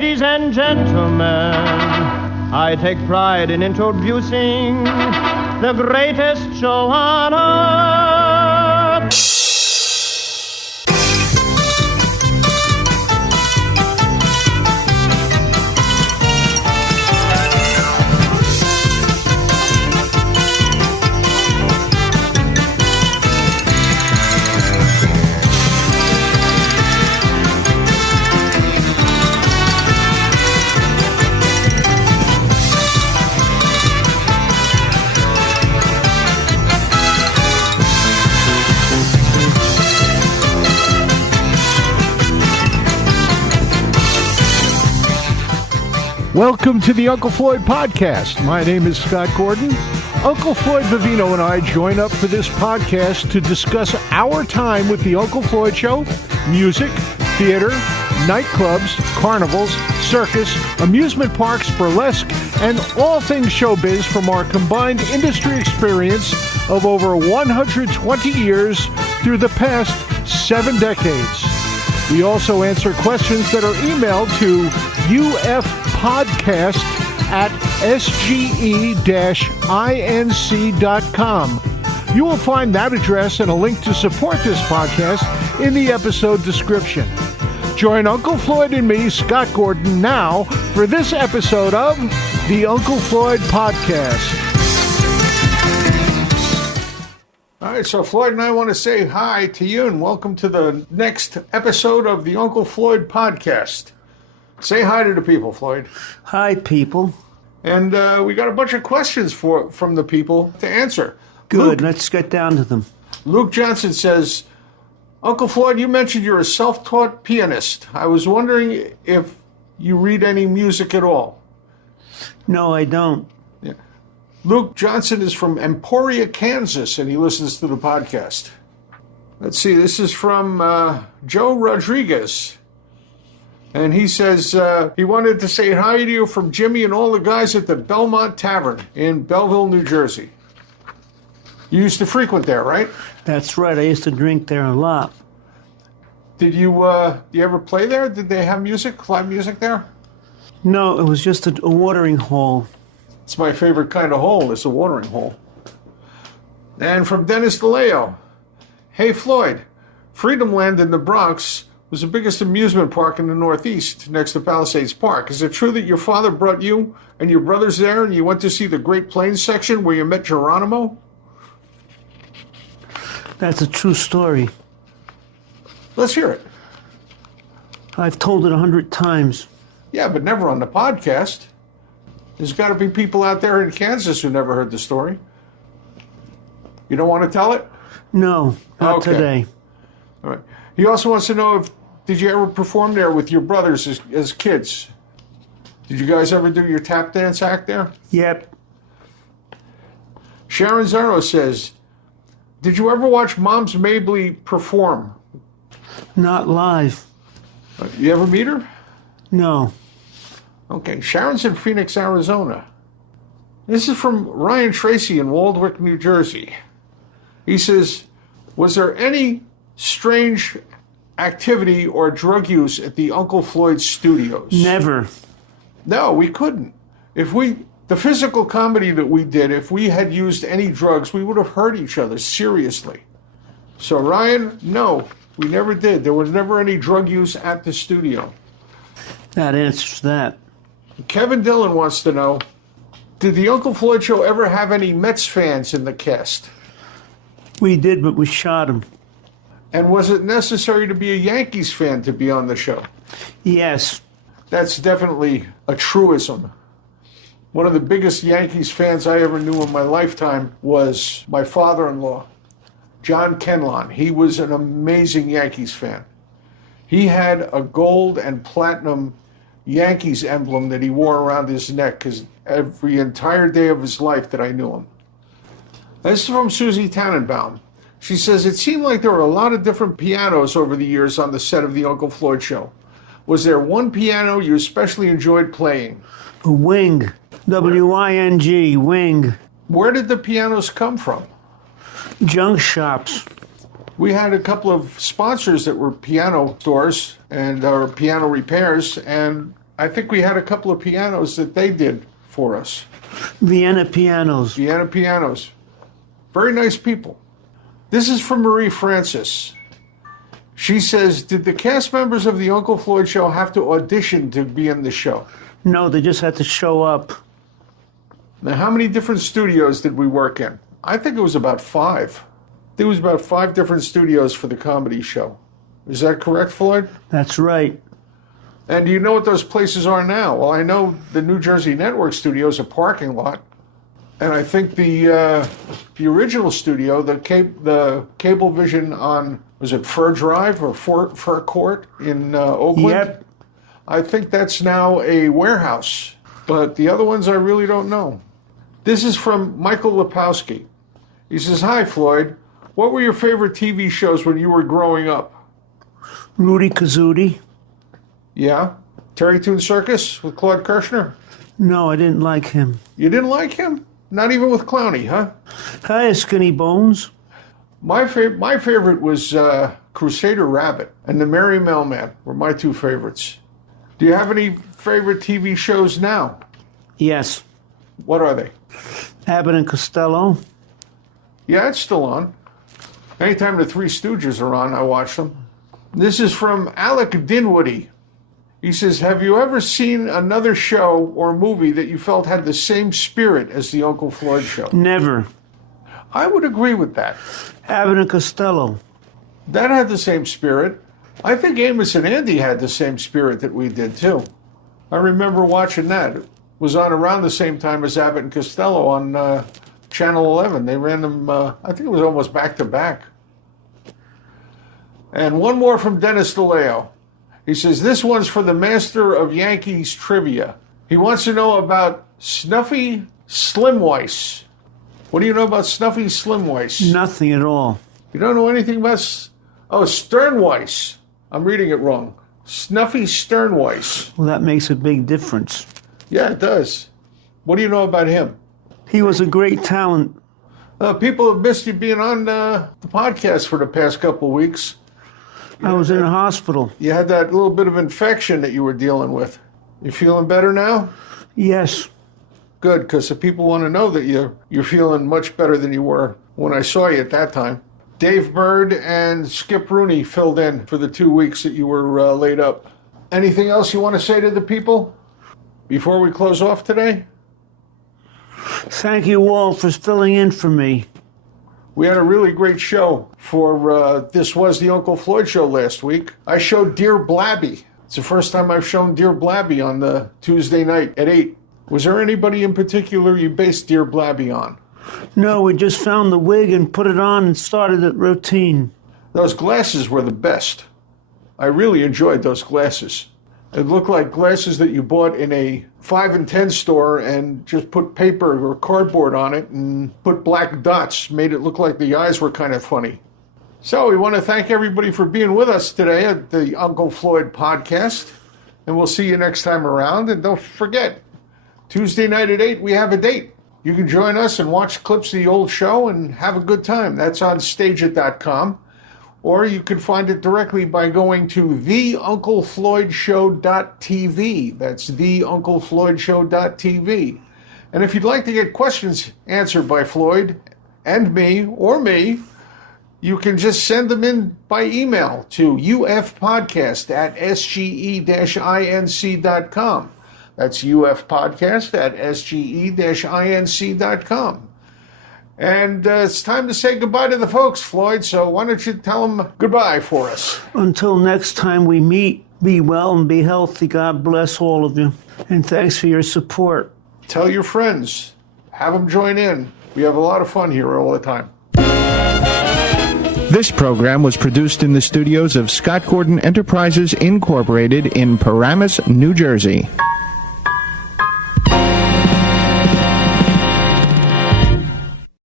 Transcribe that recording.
Ladies and gentlemen, I take pride in introducing the greatest show on earth. Welcome to the Uncle Floyd podcast. My name is Scott Gordon. Uncle Floyd Vivino and I join up for this podcast to discuss our time with the Uncle Floyd Show, music, theater, nightclubs, carnivals, circus, amusement parks, burlesque, and all things showbiz from our combined industry experience of over 120 years through the past 7 decades. We also answer questions that are emailed to ufpodcast@sge-inc.com. You will find that address and a link to support this podcast in the episode description. Join Uncle Floyd and me, Scott Gordon, now for this episode of the Uncle Floyd Podcast. All right, so Floyd and I want to say hi to you and welcome to the next episode of the Uncle Floyd Podcast. Say hi to the people, Floyd. Hi, people. And we got a bunch of questions from the people to answer. Good, let's get down to them. Luke Johnson says, Uncle Floyd, you mentioned you're a self-taught pianist. I was wondering if you read any music at all. No, I don't. Yeah. Luke Johnson is from Emporia, Kansas, and he listens to the podcast. Let's see, this is from Joe Rodriguez. And he says he wanted to say hi to you from Jimmy and all the guys at the Belmont Tavern in Belleville, New Jersey. You used to frequent there, right? That's right, I used to drink there a lot. Did you ever play there? Did they have music, live music there? No, it was just a watering hole. It's my favorite kind of hole, it's a watering hole. And from Dennis DeLeo. Hey, Floyd, Freedom Land in the Bronx was the biggest amusement park in the Northeast, next to Palisades Park. Is it true that your father brought you and your brothers there and you went to see the Great Plains section where you met Geronimo? That's a true story. Let's hear it. I've told it 100 times. Yeah, but never on the podcast. There's got to be people out there in Kansas who never heard the story. You don't want to tell it? No, not Okay. today. All right. He also wants to know did you ever perform there with your brothers as kids? Did you guys ever do your tap dance act there? Yep. Sharon Zaro says, did you ever watch Mom's Mabley perform? Not live. You ever meet her? No. Okay, Sharon's in Phoenix, Arizona. This is from Ryan Tracy in Waldwick, New Jersey. He says, was there any strange activity or drug use at the Uncle Floyd studios? Never. No, we couldn't. The physical comedy that we did, if we had used any drugs, we would have hurt each other seriously. So Ryan, no, we never did. There was never any drug use at the studio. That answers that. Kevin Dillon wants to know, did the Uncle Floyd Show ever have any Mets fans in the cast? We did, but we shot him. And was it necessary to be a Yankees fan to be on the show? Yes. That's definitely a truism. One of the biggest Yankees fans I ever knew in my lifetime was my father-in-law, John Kenlon. He was an amazing Yankees fan. He had a gold and platinum Yankees emblem that he wore around his neck every entire day of his life that I knew him. This is from Susie Tannenbaum. She says, it seemed like there were a lot of different pianos over the years on the set of the Uncle Floyd Show. Was there one piano you especially enjoyed playing? A wing. W-I-N-G, wing. Where did the pianos come from? Junk shops. We had a couple of sponsors that were piano stores and piano repairs, and I think we had a couple of pianos that they did for us. Vienna pianos. Vienna pianos. Very nice people. This is from Marie Francis. She says, did the cast members of the Uncle Floyd show have to audition to be in the show? No, they just had to show up. Now, how many different studios did we work in? I think it was about 5. There was about 5 different studios for the comedy show. Is that correct, Floyd? That's right. And do you know what those places are now? Well, I know the New Jersey Network studio is a parking lot. And I think the original studio, the Cablevision on, was it Fur Drive or Fur Court in Oakland? Yep. I think that's now a warehouse. But the other ones I really don't know. This is from Michael Lepowski. He says, hi, Floyd. What were your favorite TV shows when you were growing up? Rudy Kazootie. Yeah. Terry Toon Circus with Claude Kirschner? No, I didn't like him. You didn't like him? Not even with Clowney, huh? Hi, Skinny Bones. My favorite was Crusader Rabbit and The Merry Mailman were my 2 favorites. Do you have any favorite TV shows now? Yes. What are they? Abbot and Costello. Yeah, it's still on. Anytime the Three Stooges are on, I watch them. This is from Alec Dinwoody. He says, have you ever seen another show or movie that you felt had the same spirit as the Uncle Floyd show? Never. I would agree with that. Abbot and Costello. That had the same spirit. I think Amos and Andy had the same spirit that we did, too. I remember watching that. It was on around the same time as Abbott and Costello on Channel 11. They ran them, I think it was almost back to back. And one more from Dennis DeLeo. He says, this one's for the master of Yankees trivia. He wants to know about Snuffy Slimweiss. What do you know about Snuffy Slimweiss? Nothing at all. You don't know anything about... Sternweiss. I'm reading it wrong. Snuffy Sternweiss. Well, that makes a big difference. Yeah, it does. What do you know about him? He was a great talent. People have missed you being on the podcast for the past couple of weeks. I was in a hospital. You had that little bit of infection that you were dealing with. You feeling better now? Yes. Good, because the people want to know that you're feeling much better than you were when I saw you at that time. Dave Bird and Skip Rooney filled in for the 2 weeks that you were laid up. Anything else you want to say to the people before we close off today? Thank you all for filling in for me. We had a really great show for This Was the Uncle Floyd Show last week. I showed Dear Blabby. It's the first time I've shown Dear Blabby on the Tuesday night at 8. Was there anybody in particular you based Dear Blabby on? No, we just found the wig and put it on and started the routine. Those glasses were the best. I really enjoyed those glasses. It looked like glasses that you bought in a 5 and 10 store and just put paper or cardboard on it and put black dots, made it look like the eyes were kind of funny. So we want to thank everybody for being with us today at the Uncle Floyd podcast. And we'll see you next time around. And don't forget, Tuesday night at 8, we have a date. You can join us and watch clips of the old show and have a good time. That's on stageit.com. Or you can find it directly by going to theunclefloydshow.tv. That's theunclefloydshow.tv. And if you'd like to get questions answered by Floyd and me, you can just send them in by email to ufpodcast@sge-inc.com. That's ufpodcast@sge-inc.com. And it's time to say goodbye to the folks, Floyd, so why don't you tell them goodbye for us? Until next time we meet, be well and be healthy. God bless all of you. And thanks for your support. Tell your friends. Have them join in. We have a lot of fun here all the time. This program was produced in the studios of Scott Gordon Enterprises, Incorporated in Paramus, New Jersey.